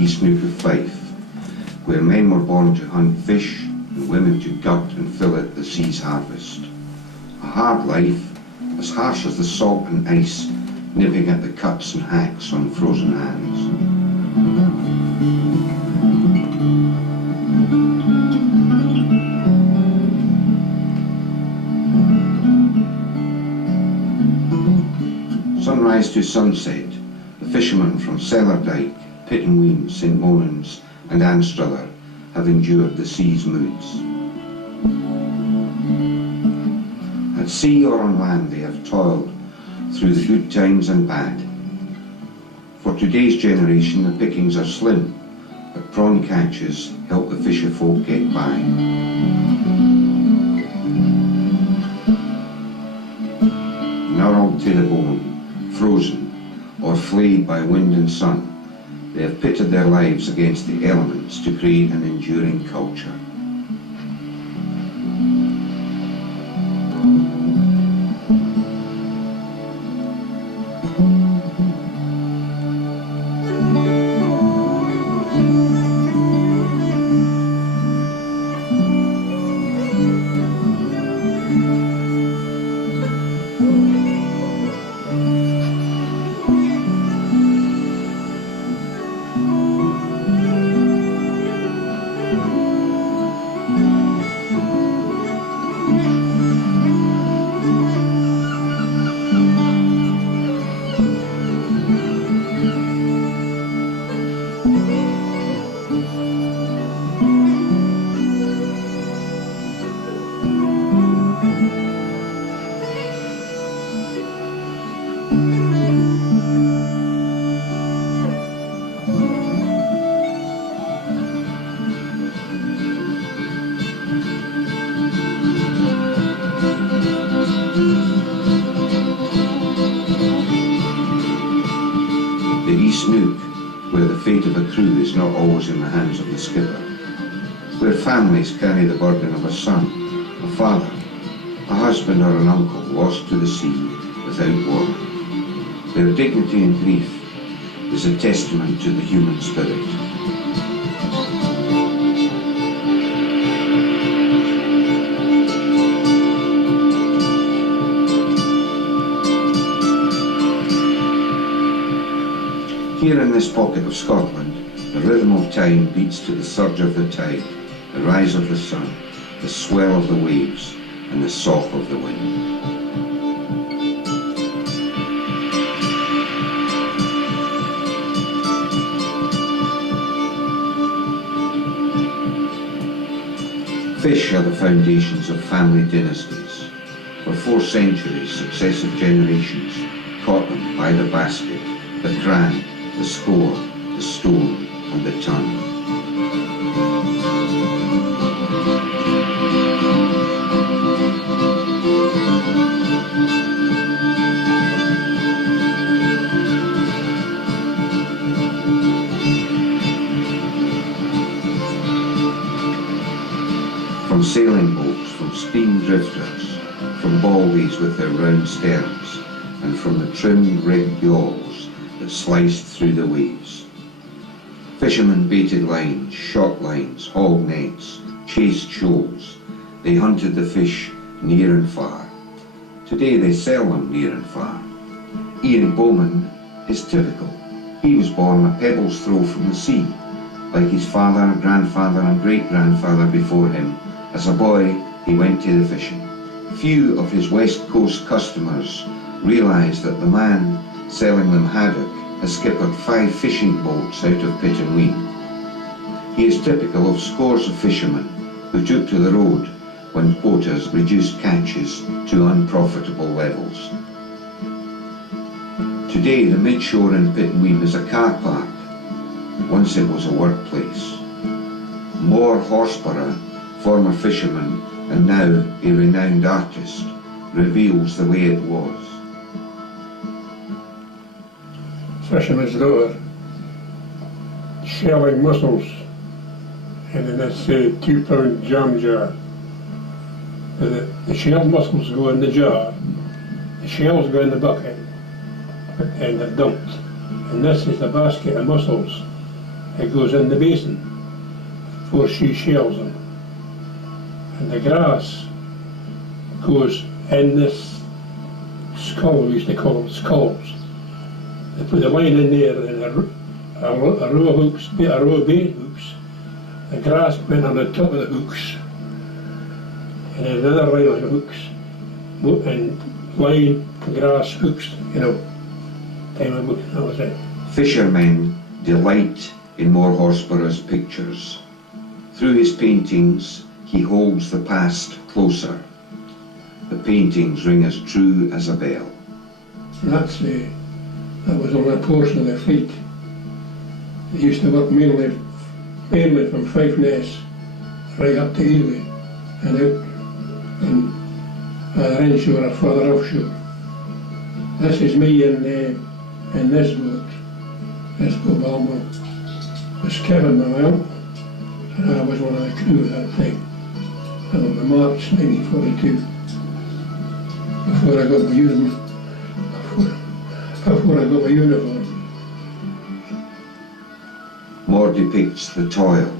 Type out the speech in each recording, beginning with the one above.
East Neuk of Fife, where men were born to hunt fish and women to gut and fill at the sea's harvest. A hard life, as harsh as the salt and ice nipping at the cuts and hacks on frozen hands. Sunrise to sunset, the fishermen from Cellardyke, Pittenweem, St. Monans and Anstruther have endured the sea's moods. At sea or on land they have toiled through the good times and bad. For today's generation the pickings are slim, but prawn catches help the fisherfolk get by. Gnarled to the bone, frozen or flayed by wind and sun, they have pitted their lives against the elements to create an enduring culture. The East Neuk, where the fate of a crew is not always in the hands of the skipper, where families carry the burden of a son, a father, a husband or an uncle lost to the sea without warning. Their dignity and grief is a testament to the human spirit. Here in this pocket of Scotland, the rhythm of time beats to the surge of the tide, the rise of the sun, the swell of the waves, and the sough of the wind. Fish are the foundations of family dynasties. For 4 centuries, successive generations caught them by the basket, the cran, the score, the stone, and the ton. From sailing boats, from steam drifters, from baldies with their round sterns, and from the trim rigged yawls that sliced through the waves. Fishermen baited lines, shot lines, hauled nets, chased shoals. They hunted the fish near and far. Today they sell them near and far. Ian Bowman is typical. He was born a pebble's throw from the sea. Like his father, grandfather and great-grandfather before him, as a boy he went to the fishing. Few of his West Coast customers realised that the man selling them haddock has skippered 5 fishing boats out of Pittenweem. He is typical of scores of fishermen who took to the road when quotas reduced catches to unprofitable levels. Today the midshore in Pittenweem is a car park. Once it was a workplace. More Horsburgh, former fisherman and now a renowned artist, reveals the way it was. Fisherman's lure, shelling mussels, and in this 2-pound jam jar. The shelled mussels go in the jar, the shells go in the bucket, and they're dumped. And this is the basket of mussels, that goes in the basin before she shells them. And the grass goes in this skull, we used to call them skulls. They put the line in there and a row of hooks, a row of bait hooks. The grass went on the top of the hooks. And then another line of hooks. And line, grass, hooks, you know. Time of hooks, that was it. Fishermen delight in Morehorseborough's pictures. Through his paintings, he holds the past closer. The paintings ring as true as a bell. That was only a portion of the fleet. They used to work mainly from Fife right up to Ely and out in either inshore or further offshore. This is me in this boat. This boat was Kevin, my uncle, and I was one of the crew at that time. That was March 1942. Before I got my uniform. More depicts the toil.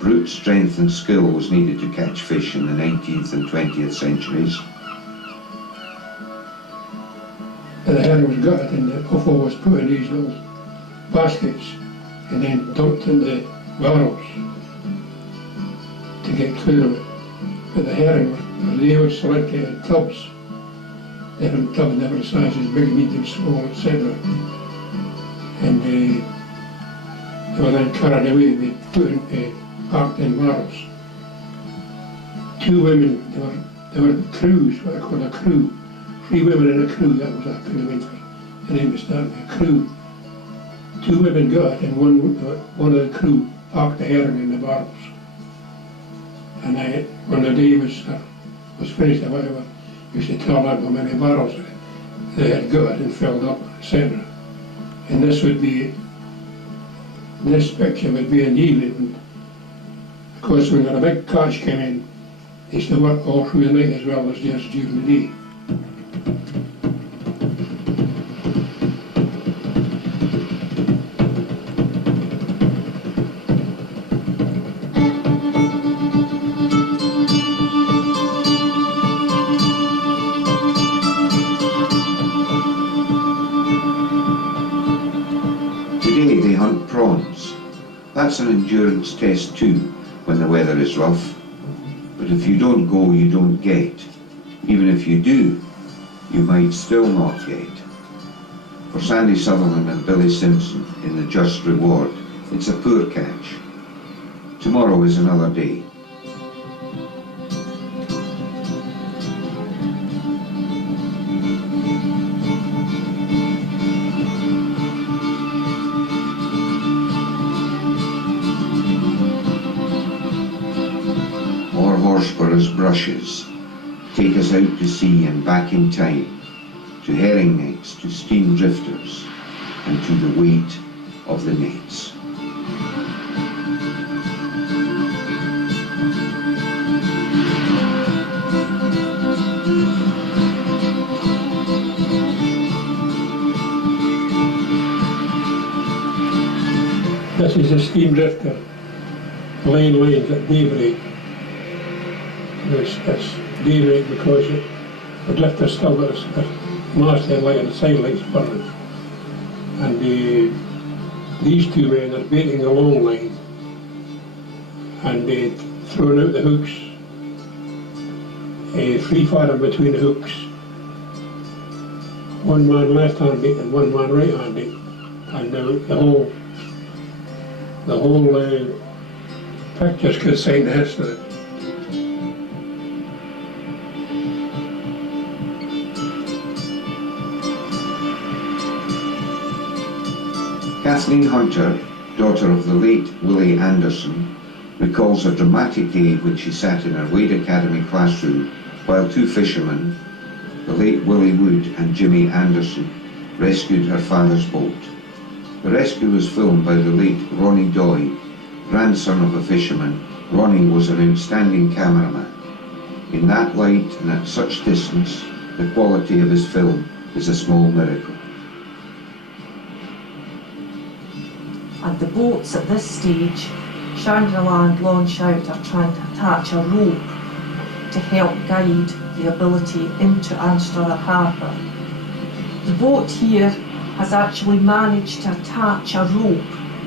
Brute strength and skill was needed to catch fish in the 19th and 20th centuries. And the herring was gutted and the offal was put in these little baskets and then dumped in the barrels to get clear of it. But the herring, they were selected in tubs. Different tubs, different sizes, big, medium, small, etc. And they were then carried away and they put in, parked in barrels. Two women, they were crews, what I call a crew. 3 women in a crew, that was our crew, the name was starting a crew. 2 women got it and one of the crew parked the herring in the barrels. And when the day was finished or whatever, used to tell out how many barrels they had got and filled up, etc. And this picture would be in Ely. Of course, when a big catch came in, they used to work all through the night as well as just during the day. Today they hunt prawns. That's an endurance test too, when the weather is rough. But if you don't go, you don't get. Even if you do, you might still not get. For Sandy Sutherland and Billy Simpson in The Just Reward, it's a poor catch. Tomorrow is another day. Morehorseborough's brushes take us out to sea and back in time, to herring nets, to steam drifters, and to the weight of the nets. This is a steam drifter, laying lanes at daybreak. It's daybreak because the drifter still got a mast light and the side lights burning. And these 2 men are baiting a long line and they throwing out the hooks, free firing between the hooks. One man left-handed and one man right-handed, and the whole picture's consigned to history. Kathleen Hunter, daughter of the late Willie Anderson, recalls a dramatic day when she sat in her Wade Academy classroom while 2 fishermen, the late Willie Wood and Jimmy Anderson, rescued her father's boat. The rescue was filmed by the late Ronnie Doy, grandson of a fisherman. Ronnie was an outstanding cameraman. In that light and at such distance, the quality of his film is a small miracle. And the boats at this stage, Shangri-La and Longshout, are trying to attach a rope to help guide the ability into Anstruther Harbour. The boat here has actually managed to attach a rope.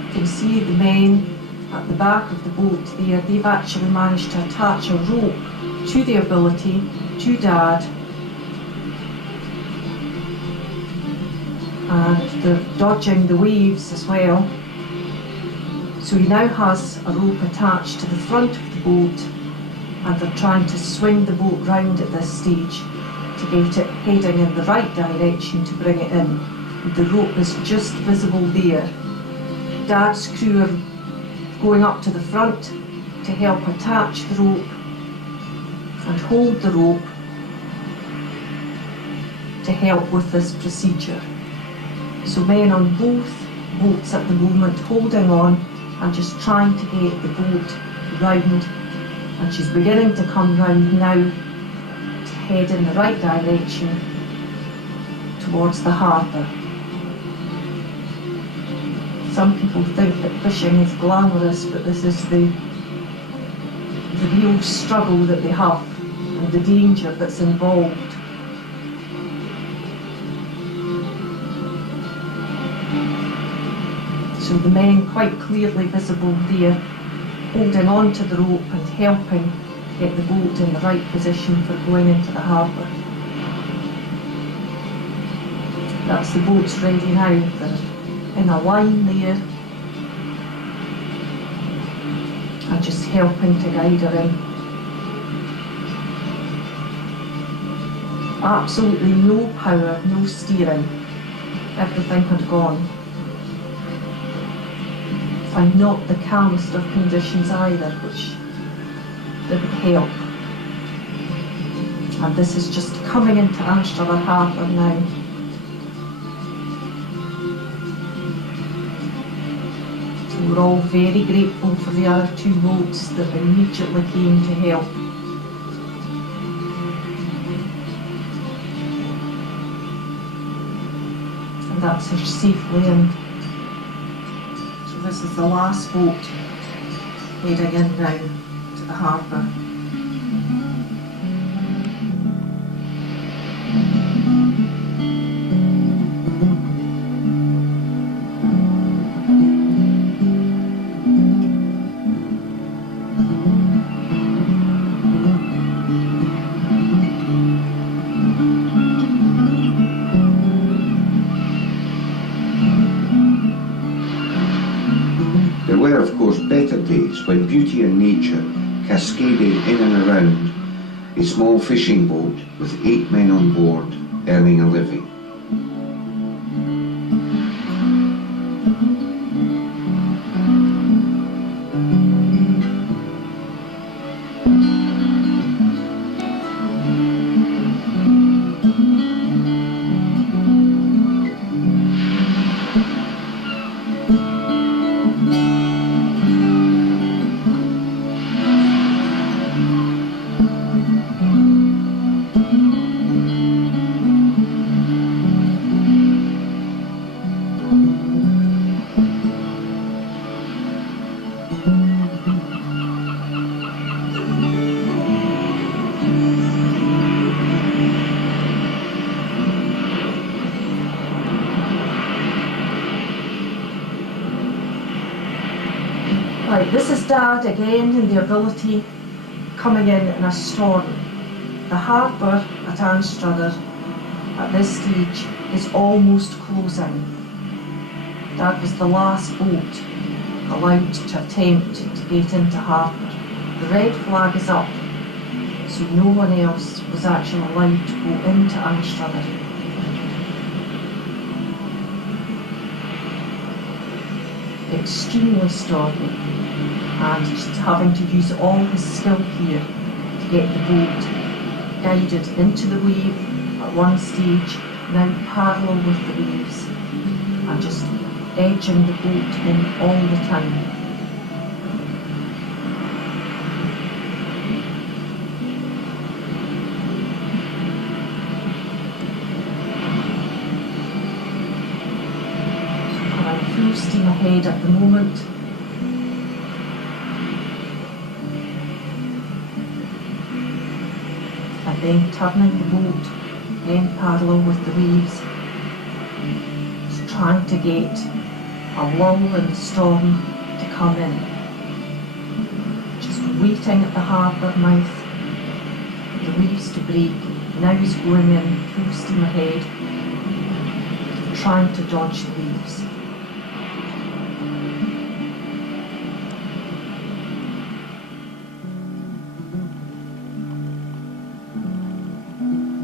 You can see the men at the back of the boat there, they've actually managed to attach a rope to the ability, to Dad, and they're dodging the waves as well. So he now has a rope attached to the front of the boat, and they're trying to swing the boat round at this stage to get it heading in the right direction to bring it in. The rope is just visible there. Dad's crew are going up to the front to help attach the rope and hold the rope to help with this procedure. So men on both boats at the moment holding on and just trying to get the boat round, and she's beginning to come round now to head in the right direction towards the harbour. Some people think that fishing is glamorous, but this is the real struggle that they have and the danger that's involved. So the men quite clearly visible there, holding on to the rope and helping get the boat in the right position for going into the harbour. That's the boats ready now. They're in a line there and just helping to guide her in. Absolutely no power, no steering. Everything had gone. And not the calmest of conditions either, which didn't help. And this is just coming into Anstruther Harbour now. So we're all very grateful for the other two boats that immediately came to help. And that's her safely in. This is the last boat heading in now to the harbour. There were, of course, better days when beauty and nature cascaded in and around a small fishing boat with 8 men on board earning a living. Right, this is Dad again and the ability coming in a storm. The harbour at Anstruther at this stage is almost closing. Dad was the last boat allowed to attempt to get into harbour. The red flag is up, so no one else was actually allowed to go into Anstruther. Extremely stormy, and just having to use all his skill here to get the boat guided into the wave at one stage, now parallel with the waves, and just edging the boat in all the time. full steam ahead at the moment. And then turning the boat, then parallel with the waves, just trying to get a lull in the storm to come in. Just waiting at the harbour mouth for the waves to break. Now he's going in full steam ahead, trying to dodge the waves.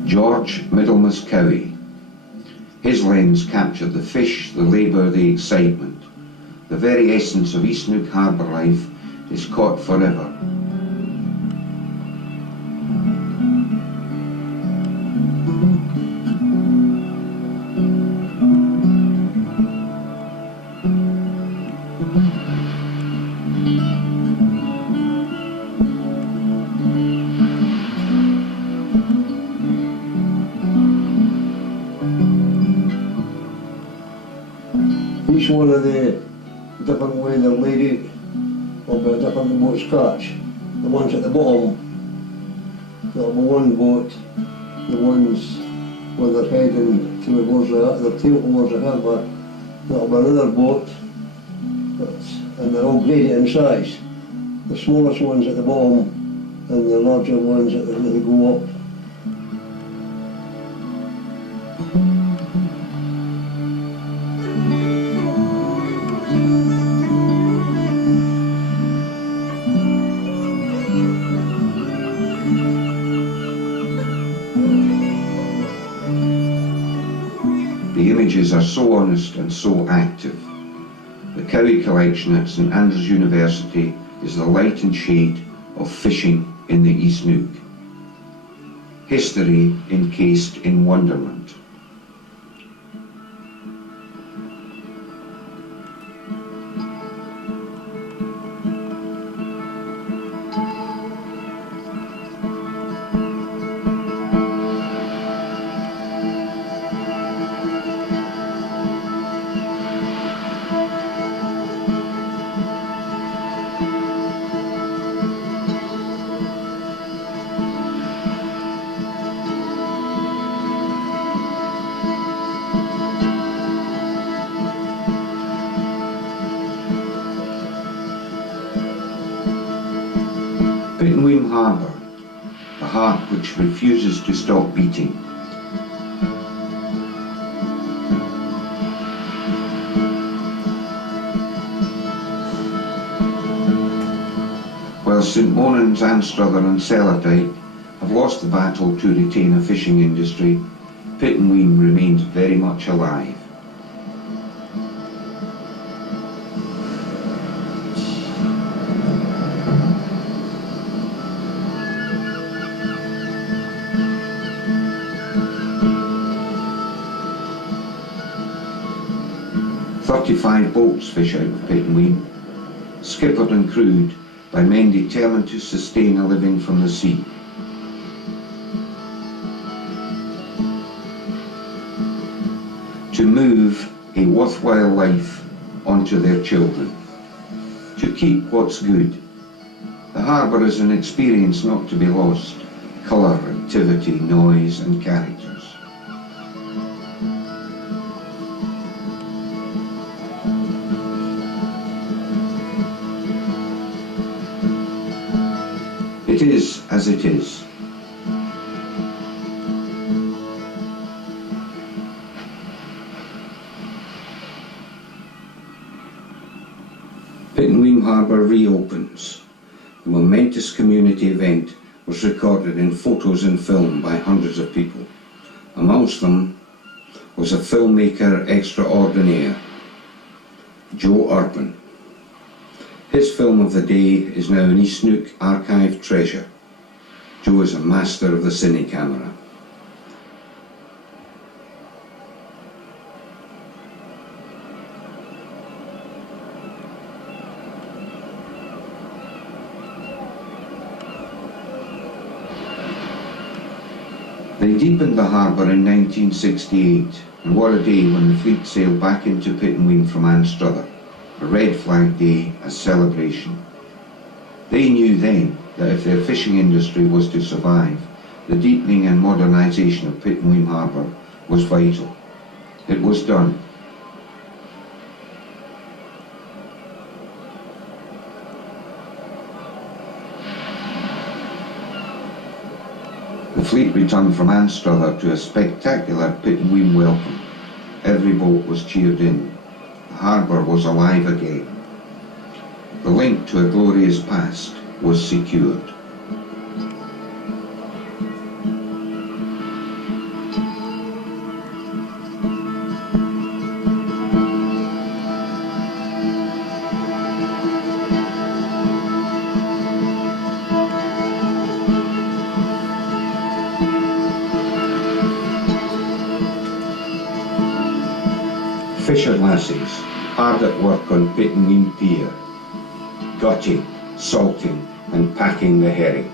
George Middlemas Cowie. His lens captured the fish, the labour, the excitement. The very essence of East Neuk harbour life is caught forever. Each one of the different way the lady will be a different boat's catch. The ones at the bottom, there'll be one boat, the ones with their head in towards their tail towards the harbour, there'll be another boat, and they're all graded in size. The smallest ones at the bottom and the larger ones at they go up. The images are so honest and so active. The Cowie collection at St Andrews University is the light and shade of fishing in the East Neuk. History encased in wonderment. Pittenweem Harbour, a heart which refuses to stop beating. While St Monans, Anstruther and Sellardyke have lost the battle to retain a fishing industry, Pittenweem remains very much alive. "35 boats fish out of Pittenweem, skippered and crewed by men determined to sustain a living from the sea. To move a worthwhile life onto their children. To keep what's good. The harbour is an experience not to be lost. Colour, activity, noise and characters. It is as it is. Pittenweem Harbour reopens. The momentous community event was recorded in photos and film by hundreds of people. Amongst them was a filmmaker extraordinaire, Joe Urban. His film of the day is now an East Neuk archive treasure. Joe is a master of the cine camera. They deepened the harbour in 1968, and what a day when the fleet sailed back into Pittenweem from Anstruther, a red flag day, a celebration. They knew then that if their fishing industry was to survive, the deepening and modernisation of Pittenweem Harbour was vital. It was done. The fleet returned from Anstruther to a spectacular Pittenweem welcome. Every boat was cheered in. The harbour was alive again. The link to a glorious past was secured. Fisher lassies, hard at work on Pittenweem Pier, gutting, salting and packing the herring.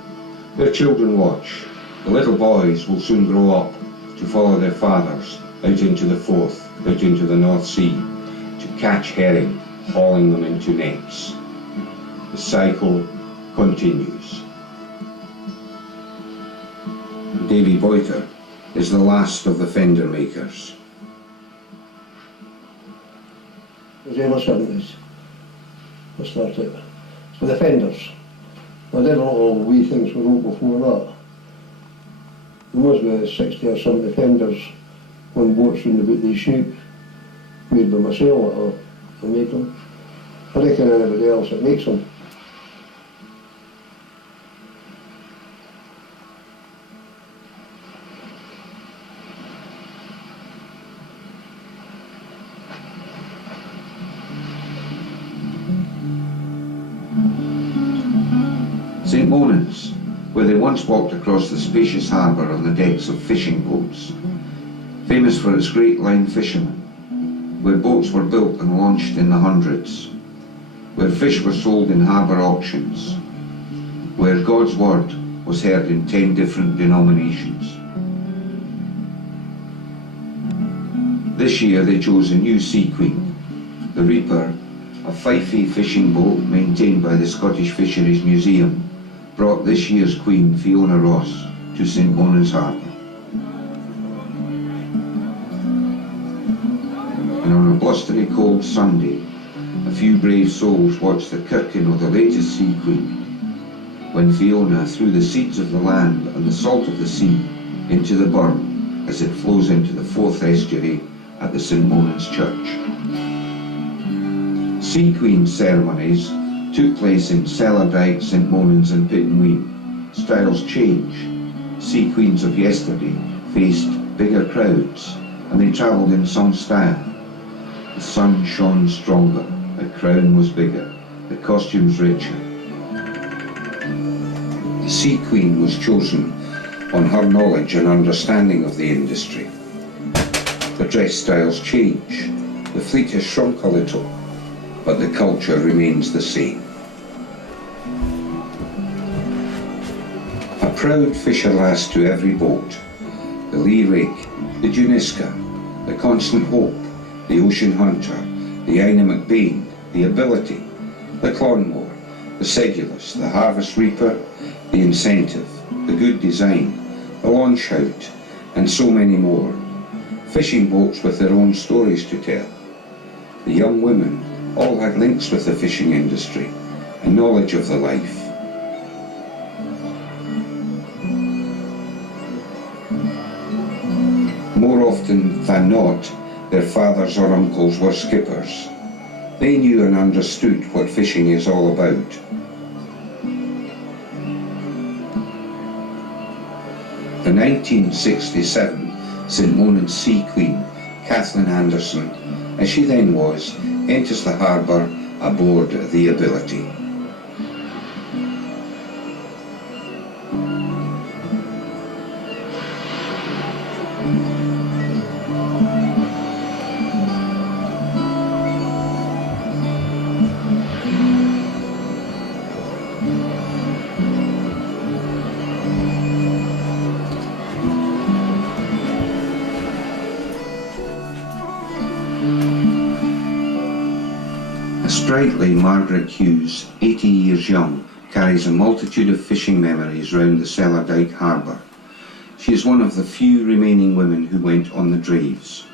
Their children watch. The little boys will soon grow up to follow their fathers out into the Forth, out into the North Sea, to catch herring, hauling them into nets. The cycle continues. Davy Boyter is the last of the fender makers. It was ever 70s. I started with the fenders. I did a lot of wee things we wrote before that. There must be 60 or 70 fenders on boats round about these shape, made by myself I make them. I reckon anybody else that makes them. St. Monans, where they once walked across the spacious harbour on the decks of fishing boats, famous for its great line fishermen, where boats were built and launched in the hundreds, where fish were sold in harbour auctions, where God's word was heard in 10 different denominations. This year they chose a new sea queen, the Reaper, a Fifey fishing boat maintained by the Scottish Fisheries Museum, brought this year's Queen, Fiona Ross, to St. Monans Harbour. And on a blustery cold Sunday, a few brave souls watched the curtain of the latest Sea Queen, when Fiona threw the seeds of the land and the salt of the sea into the burn as it flows into the Forth estuary at the St. Monans Church. Sea Queen ceremonies took place in Cellardyke, St. Monans and Pittenweem. Styles change. Sea Queens of yesterday faced bigger crowds and they travelled in some style. The sun shone stronger, the crown was bigger, the costumes richer. The Sea Queen was chosen on her knowledge and understanding of the industry. The dress styles change. The fleet has shrunk a little, but the culture remains the same. A proud fisher lass to every boat, the lee rake, the Juniska, the Constant Hope, the Ocean Hunter, the Ina McBain, the Ability, the Clonmore, the Sedulous, the Harvest Reaper, the Incentive, the Good Design, the Launchout, and so many more. Fishing boats with their own stories to tell. The young women all had links with the fishing industry and knowledge of the life. More often than not, their fathers or uncles were skippers. They knew and understood what fishing is all about. The 1967 St. Monans Sea Queen, Kathleen Anderson, as she then was, enters the harbour aboard the Ability. Sprightly Margaret Hughes, 80 years young, carries a multitude of fishing memories round the Cellardyke harbour. She is one of the few remaining women who went on the draves.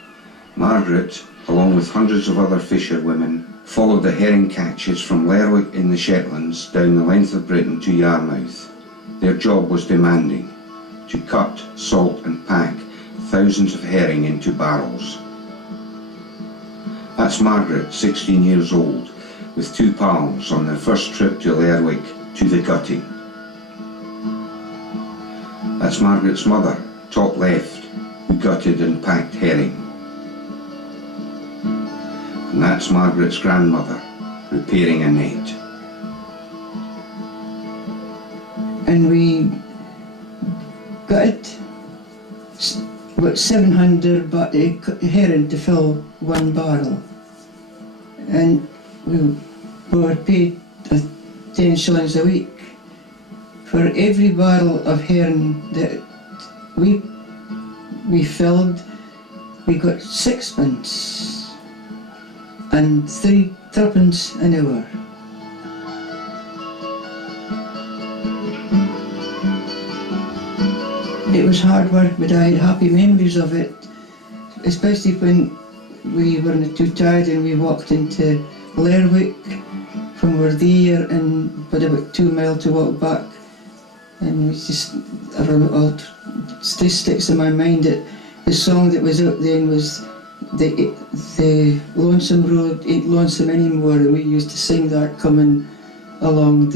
Margaret, along with hundreds of other fisherwomen, followed the herring catches from Lerwick in the Shetlands down the length of Britain to Yarmouth. Their job was demanding: to cut, salt and pack thousands of herring into barrels. That's Margaret, 16 years old, with two pals on their first trip to Lerwick to the cutting. That's Margaret's mother, top left, who gutted and packed herring. And that's Margaret's grandmother, repairing a net. And we gutted about 700 herring to fill one barrel. And we were paid 10 shillings a week. For every barrel of herring that we filled, we got sixpence and threepence an hour. It was hard work, but I had happy memories of it, especially when we were too tired and we walked into Lerwick from where there, and but about 2 miles to walk back. And it still sticks in my mind that the song that was out then was the Lonesome Road Ain't Lonesome Anymore, and we used to sing that coming along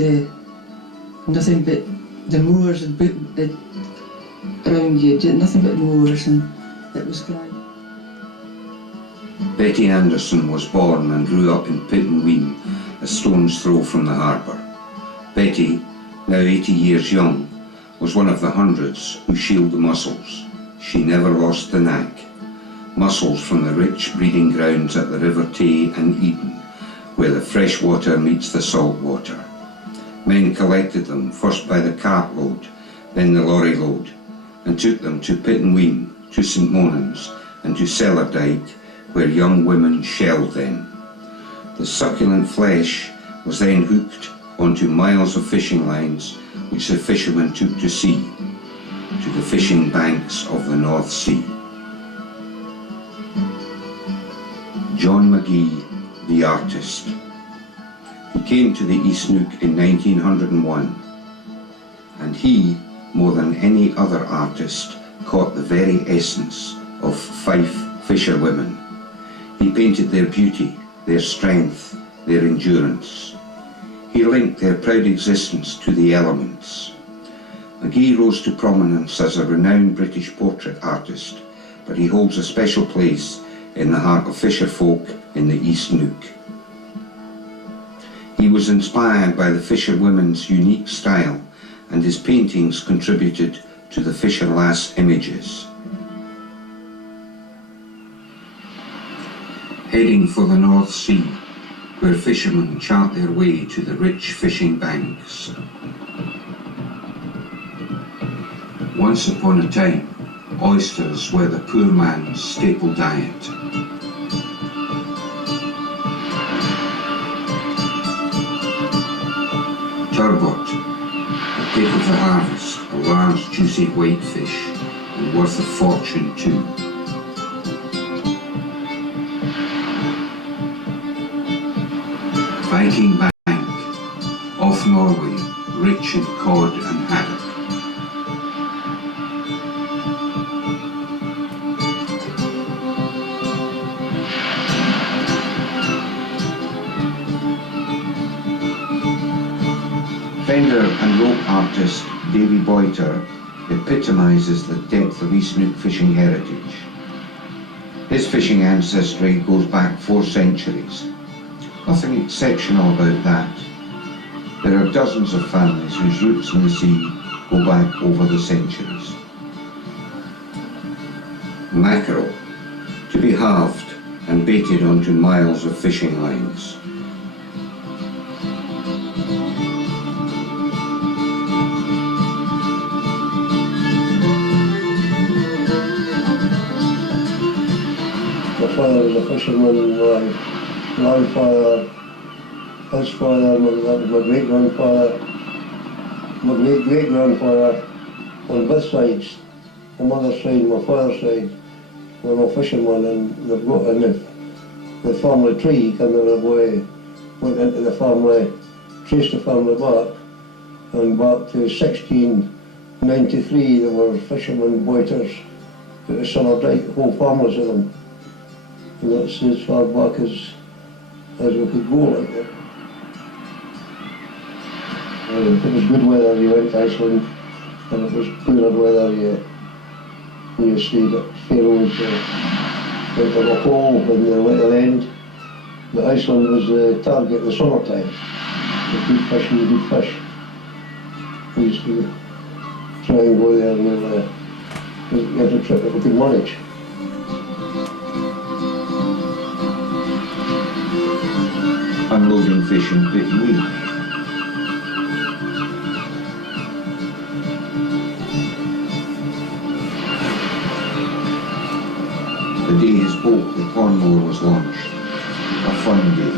nothing but the moors and around you, nothing but moors, and it was grand. Betty Anderson was born and grew up in Pittenweem, a stone's throw from the harbour. Betty, now 80 years young, was one of the hundreds who shield the mussels. She never lost the knack. Mussels from the rich breeding grounds at the River Tay and Eden, where the fresh water meets the salt water. Men collected them, first by the cart load, then the lorry load, and took them to Pittenweem, to St Monans, and to Cellardyke, where young women shelled them. The succulent flesh was then hooked onto miles of fishing lines which the fishermen took to sea, to the fishing banks of the North Sea. John McGee, the artist. He came to the East Neuk in 1901, and he, more than any other artist, caught the very essence of Fife fisherwomen. He painted their beauty, their strength, their endurance. He linked their proud existence to the elements. McGee rose to prominence as a renowned British portrait artist, but he holds a special place in the heart of fisherfolk in the East Neuk. He was inspired by the fisherwomen's unique style, and his paintings contributed to the fisher lass images. Heading for the North Sea, where fishermen chart their way to the rich fishing banks. Once upon a time, oysters were the poor man's staple diet. Turbot, the pick of the harvest, a large juicy white fish, and worth a fortune too. Viking Bank, off Norway, rich in cod and haddock. Fender and rope artist Davy Boyter epitomises the depth of East Neuk fishing heritage. His fishing ancestry goes back 4 centuries. Nothing exceptional about that. There are dozens of families whose roots in the sea go back over the centuries. Mackerel, to be halved and baited onto miles of fishing lines. My father was a fisherman, my grandfather his father, my great-grandfather, my great-great-grandfather, on both sides, my mother's side, my father's side, were all fishermen, and they've got in the family tree, kind of a boy went into the family, traced the family back, and back to 1693 there were fishermen, boiters, that celebrate whole families of them. And that's as far back as we could go like that. If it was good weather you went to Iceland, and if it was poorer weather you stayed at Faroes, went to Rockall and the Little End. But Iceland was the target in the summertime. The good fish and the good fish. We used to try and go there and every trip that we could manage. Unloading fish in pittenweem. The day his boat, the Cornwall, was launched, a fun day.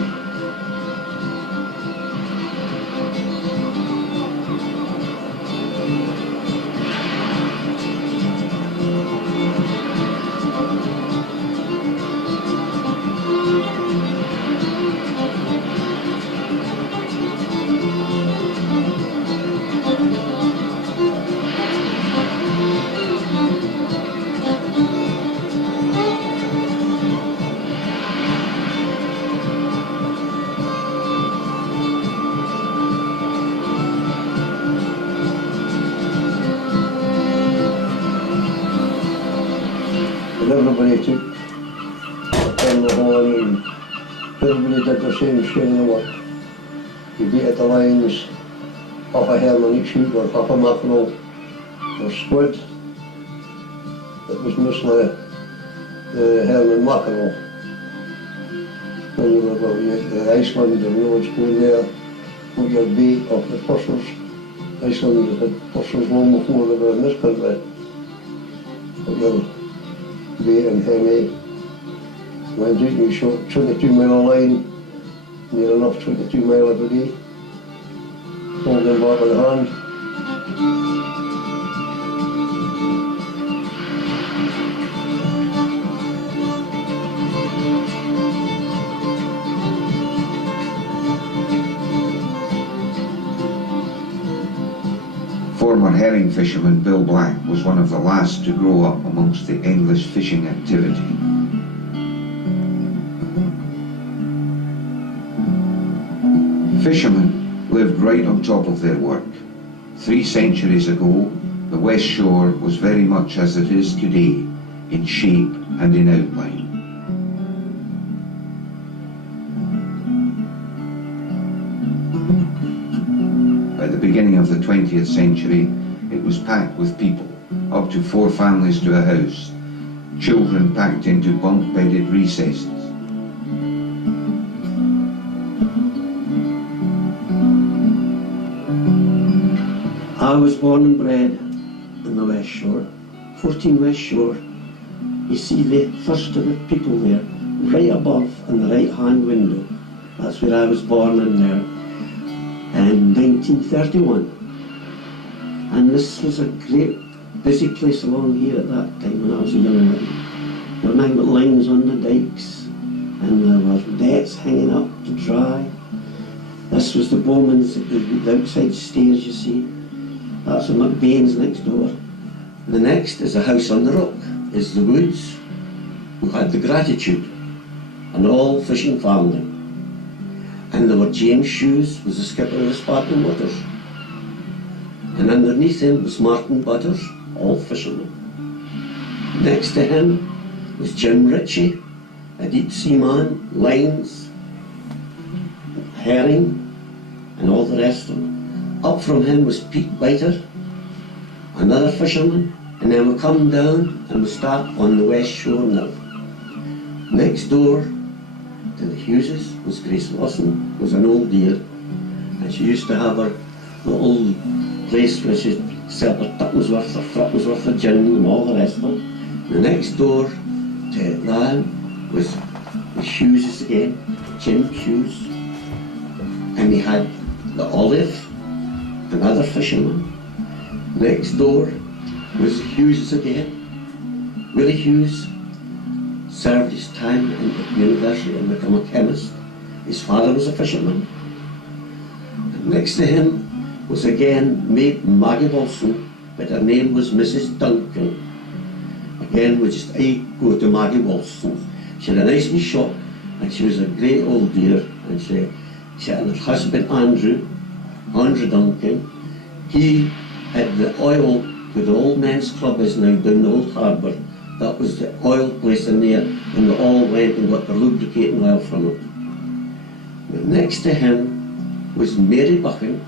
And everybody took a turn of the horn and everybody did the same share of the work. You beat at the lines, half a herring each hook or half a mackerel or squid. It was mostly the herring and mackerel. When you were about the Iceland and you was going there, put your bait off the pursers. Iceland had pursers long before they were in this country. Put your bait and hang went out and you shot 22-mile line, near enough 22 mile every day. Hold them back with the hand. Former herring fisherman Bill Black was one of the last to grow up amongst the English fishing activity. Fishermen lived right on top of their work. 3 centuries ago, the West Shore was very much as it is today, in shape and in outline. By the beginning of the 20th century, it was packed with people, up to 4 families to a house, children packed into bunk-bedded recesses. I was born and bred in the West Shore, 14 West Shore. You see the first of the people there, right above in the right-hand window. That's where I was born in there in 1931. And this was a great busy place along here at that time when I was a young man. There were nothing but lines on the dikes and there were nets hanging up to dry. This was the Bowman's, the outside stairs you see. That's the McBain's next door. The next is the house on the rock, is the Woods, who had the Gratitude, an all fishing family. And there were James Shoes, was the skipper of the Spartan Waters. And underneath him was Martin Butters, all fishermen. Next to him was Jim Ritchie, a deep sea man, lines, herring, and all the rest of them. Up from him was Pete Biter, another fisherman, and then we come down and we start on the West Shore now. Next door to the Hugheses was Grace Lawson, who was an old dear, and she used to have her little place where she'd sell her tuppence worth or threepence worth of gin and all the rest of it. The next door to that was the Hugheses again, Jim Hughes. he had the Olive, another fisherman. Next door was the Hughes again. Willie Hughes served his time in the university and became a chemist. His father was a fisherman. And next to him was again maid Maggie Wilson, but her name was Mrs. Duncan. Again, we just go to Maggie Wilson. She had a nice wee shop, and she was a great old dear, and she had her husband Andrew Duncan. He had the oil where the old men's club is now down the Old Harbour. That was the oil place in there, and they all went and got their lubricating oil from it. And next to him was Mary Buchan,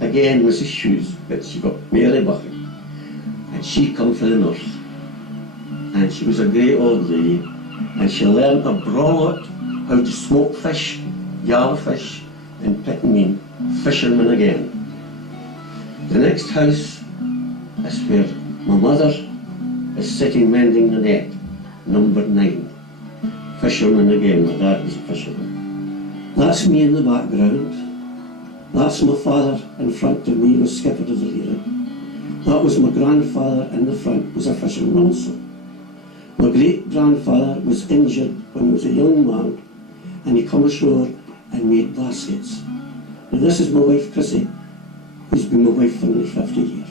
again Mrs. Hughes, but she got Mary Buchan, and she come from the north. And she was a great old lady, and she learned a lot how to smoke fish, yellowfish, and pittenweem, fishermen again. The next house is where my mother is sitting mending the net, number 9. Fisherman again, my dad was a fisherman. That's me in the background. That's my father in front of me, was skipper of the Lyra. That was my grandfather in the front, was a fisherman also. My great-grandfather was injured when he was a young man, and he come ashore and made baskets. Now this is my wife Chrissy, who's been my wife for nearly 50 years.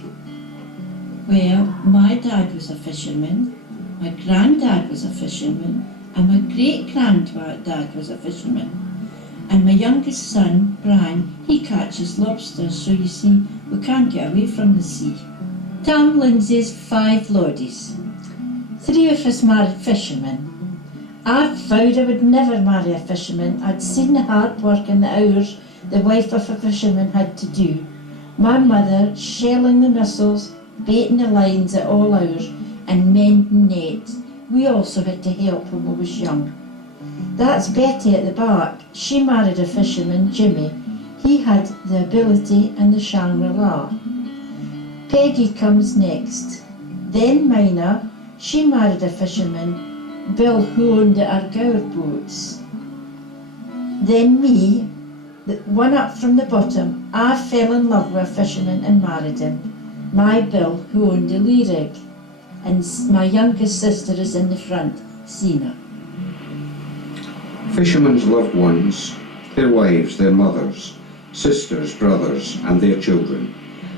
Well, my dad was a fisherman, my granddad was a fisherman, and my great-granddad was a fisherman. And my youngest son, Brian, he catches lobsters, so you see, we can't get away from the sea. Tam Lindsay's 5 loddies. 3 of us married fishermen. I vowed I would never marry a fisherman. I'd seen the hard work and the hours the wife of a fisherman had to do. My mother shelling the mussels, baiting the lines at all hours, and mending nets. We also had to help when we was young. That's Betty at the back. She married a fisherman, Jimmy. He had the ability and the Shangri-La. Peggy comes next. Then Mina, she married a fisherman, Bill, who owned the Argour boats. Then me, the one up from the bottom, I fell in love with a fisherman and married him. My Bill, who owned the lee rig. And my youngest sister is in the front, Sina. Fishermen's loved ones, their wives, their mothers, sisters, brothers, and their children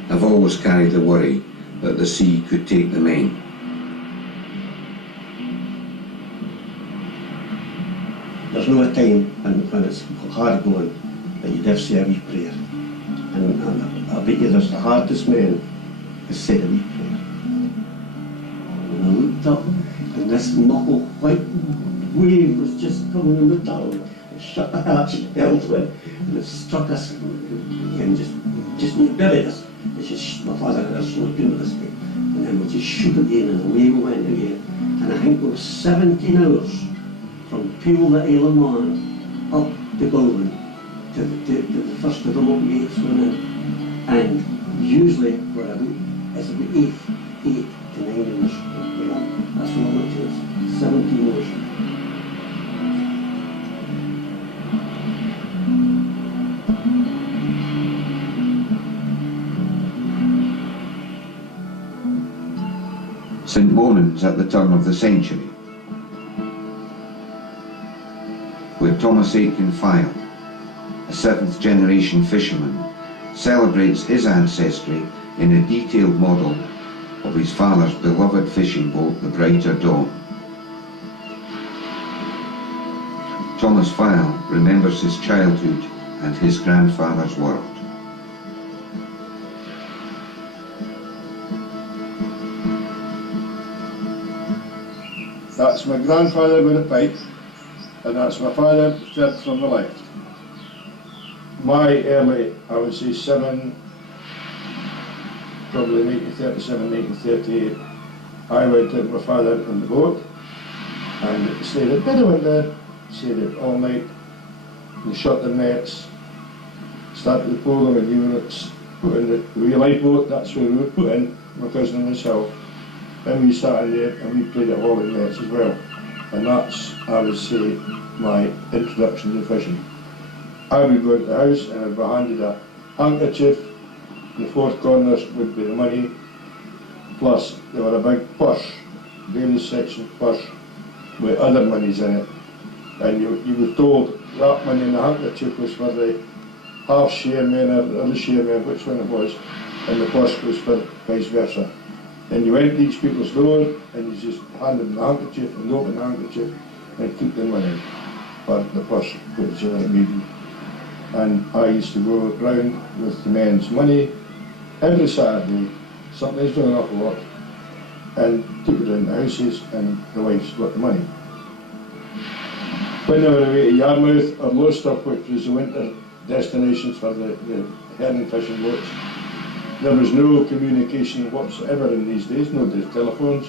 have always carried the worry that the sea could take them in. There's no a time when it's hard going that you'd ever say a wee prayer. And I bet you there's the hardest man has said a wee prayer. And I looked up and this muckle white wave was just coming in the town. It shut the hatch and held it, and it struck us and just buried us. It's just, my father had us looking at this thing, and then we just shook again and away we went again. And I think we were 17 hours from Peel the Isle of Man up the Goulburn to the first of the lock gates went in. And usually we're it's about 8 to 9 hours. That's what I looked at, 17 hours. St. Bonan's at the turn of the century, where Thomas Aitken File, a 7th generation fisherman, celebrates his ancestry in a detailed model of his father's beloved fishing boat, the Brighter Dawn. Thomas File remembers his childhood and his grandfather's world. That's my grandfather with a pipe, and that's my father third from the left. My early, I would say probably 1937, 1938, I went with my father on the boat and stayed at bed. I went there, stayed there all night. We shut the nets, started the polo and units, put in the wee lifeboat, that's where we were put in, my cousin and myself. And we sat in there and we played at hauling nets as well. And that's, I would say, my introduction to fishing. I would go to the house and I'd be handed a handkerchief. In the four corners would be the money, plus there were a big purse, various section purse, with other monies in it. And you were told that money in the handkerchief was for the half share men or the other share men, which one it was, and the purse was for vice versa. And you went to each people's door and you just handed them the handkerchief and opened the handkerchief and keep the money, or the purse, whichever it may be. And I used to go round with the men's money every Saturday, sometimes doing an awful lot, and took it in the houses and the wives got the money. When they were away to Yarmouth or Lowestoft, which was the winter destinations for the herring fishing boats, there was no communication whatsoever in these days, no telephones.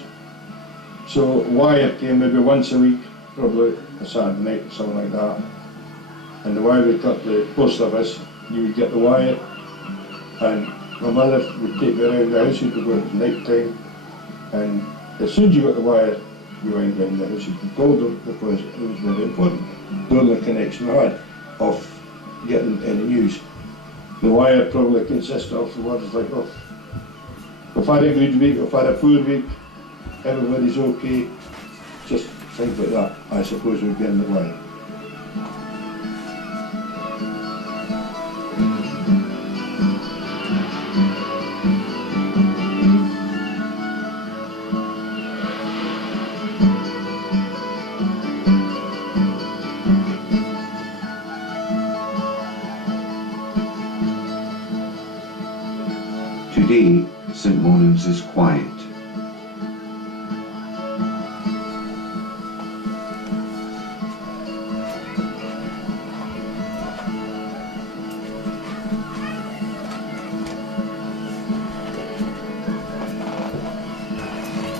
So wire came maybe once a week, probably a Saturday night or something like that. And the wire would cut the post office, you would get the wire, and my mother would take me around the house, you could go at night time, and as soon as you got the wire, you went around the house, you could call them, because it was very important. The only connection I had of getting any news. The wire probably consisted of the words like, oh, we've had a good week, we've had a poor week, everybody's okay, just things like that, I suppose would be in the wire. Today, St. Monans is quiet.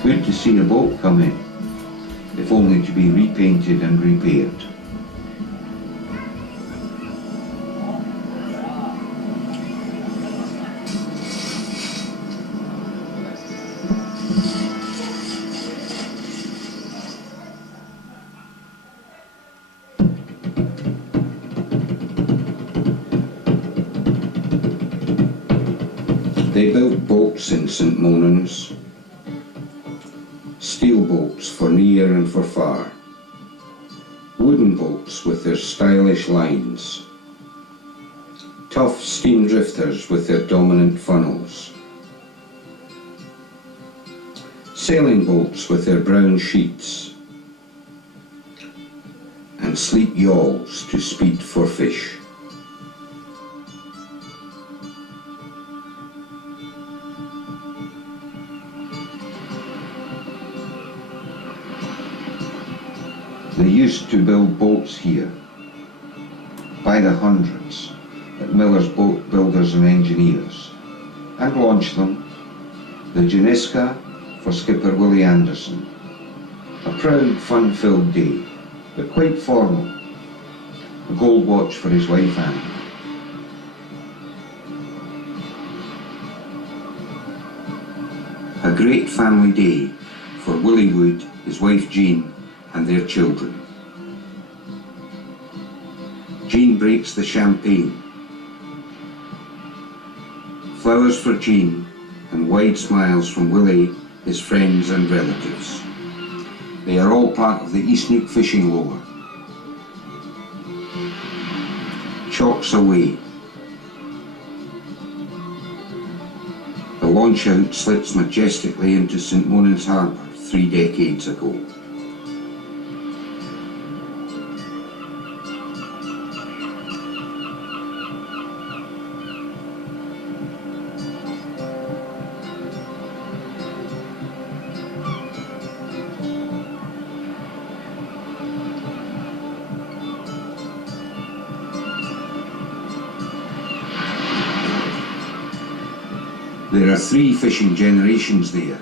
Good to see a boat come in, if only to be repainted and repaired. They built boats in St. Monans, steel boats for near and for far, wooden boats with their stylish lines, tough steam drifters with their dominant funnels, sailing boats with their brown sheets, and sleek yawls to speed for fish. They used to build boats here, by the hundreds, at Miller's Boat Builders and Engineers, and launch them. The Juniska for skipper Willie Anderson. A proud, fun-filled day, but quite formal. A gold watch for his wife Anne. A great family day for Willie Wood, his wife Jean, and their children. Jean breaks the champagne. Flowers for Jean and wide smiles from Willie, his friends and relatives. They are all part of the East Neuk fishing lore. Chocks away. The launch out slips majestically into St. Monans Harbour 3 decades ago. There are 3 fishing generations there.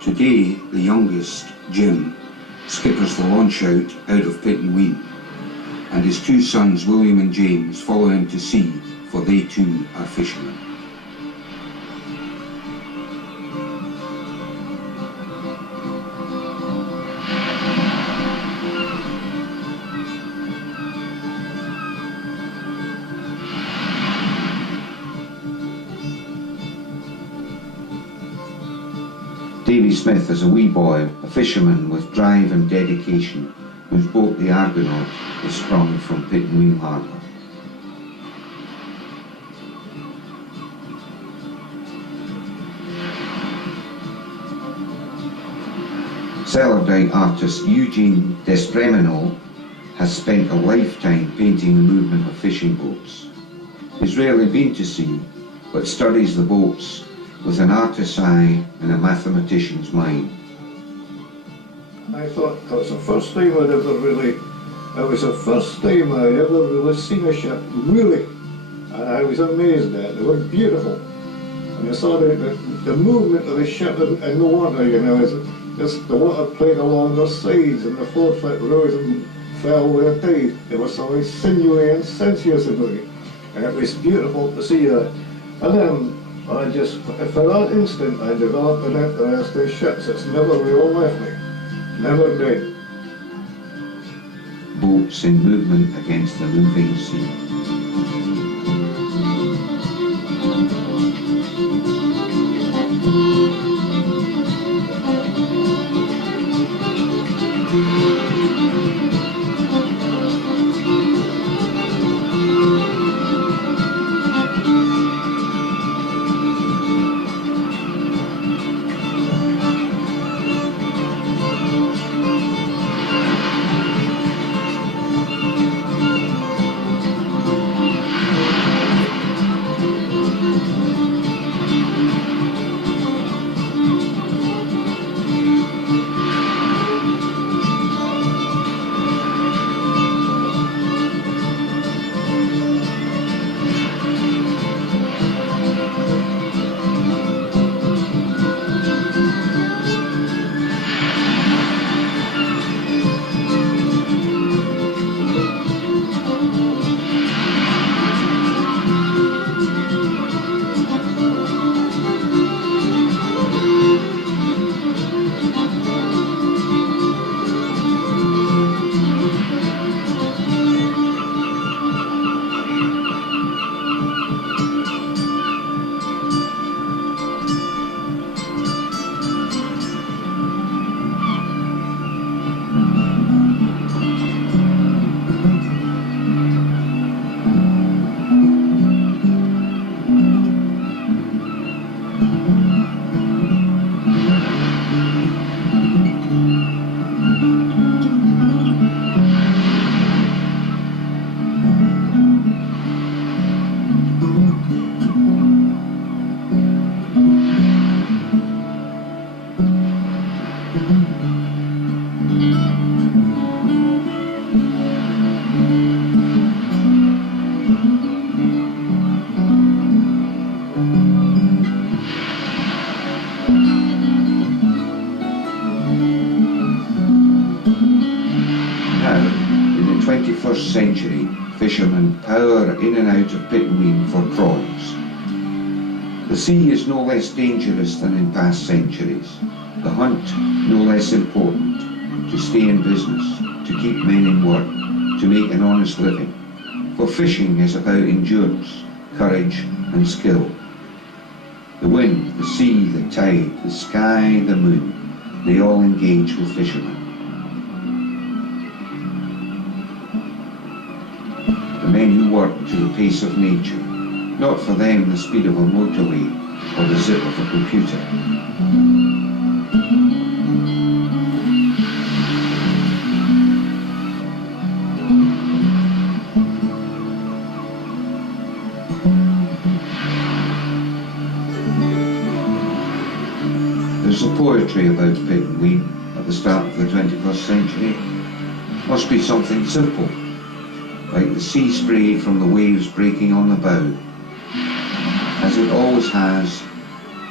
Today, the youngest, Jim, skippers the launch out of Pittenweem, and his 2 sons, William and James, follow him to sea, for they too are fishermen. Davy Smith is a wee boy, a fisherman with drive and dedication, whose boat, the Argonaut, is sprung from Pittenweem harbour. Cellardite artist Eugene Despremeno has spent a lifetime painting the movement of fishing boats. He's rarely been to sea, but studies the boats with an artist's eye and a mathematician's mind. I thought that was the first time I'd ever really, it was the first time I'd ever really seen a ship, really. And I was amazed at it. They were beautiful. And you saw the movement of the ship in the water, you know, as the water played along their sides and the forefoot rose and fell with the tide. There was something sinewy and sensuous about it. And it was beautiful to see that. And then I just, for that instant, I developed an interest in ships. It's never really left me. Never did. Boats in movement against the moving sea. Century, fishermen power in and out of Pittenweem for prawns. The sea is no less dangerous than in past centuries, the hunt no less important, to stay in business, to keep men in work, to make an honest living. For fishing is about endurance, courage and skill. The wind, the sea, the tide, the sky, the moon, they all engage with fishermen. The men who work to the pace of nature, not for them the speed of a motorway or the zip of a computer. There's a poetry about Pittenweem at the start of the 21st century. Must be something simple, like the sea spray from the waves breaking on the bow, as it always has,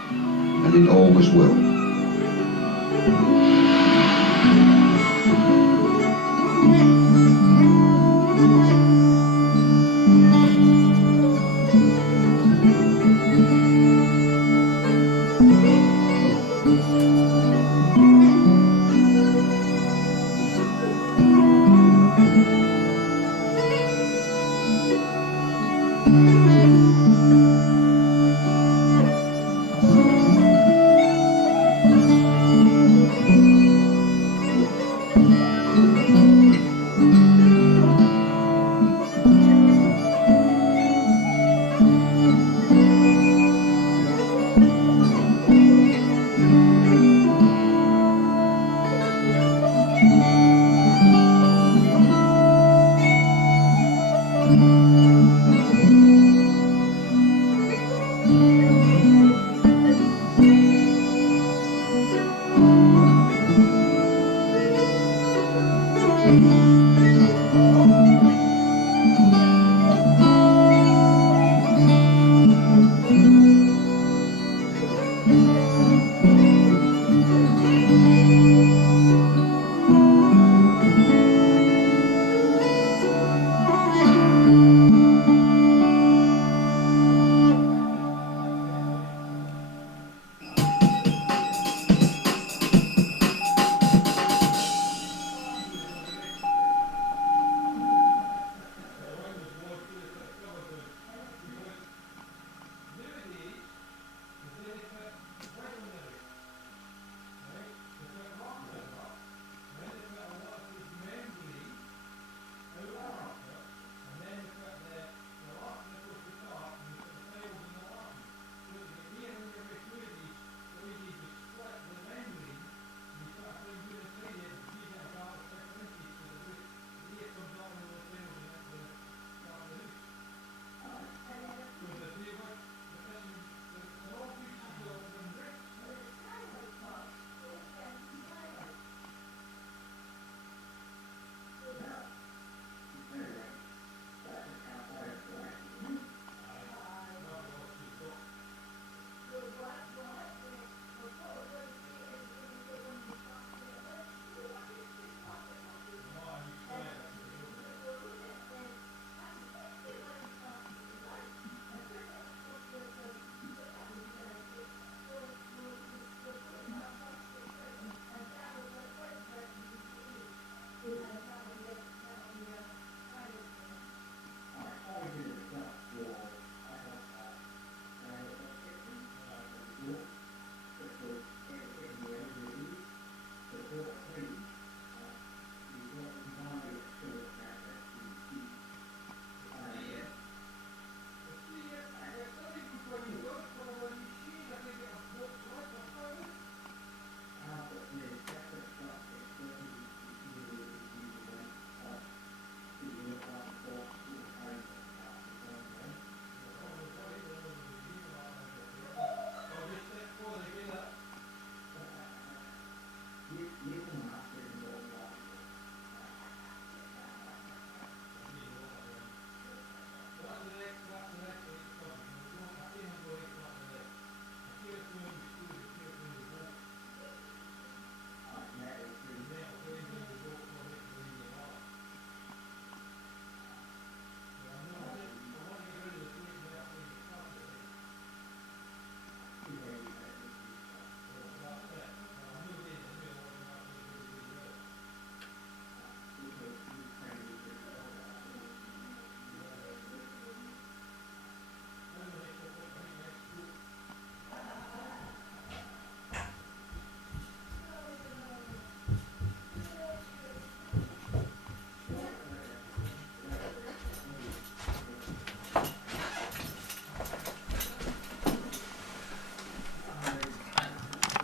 and it always will. Thank you.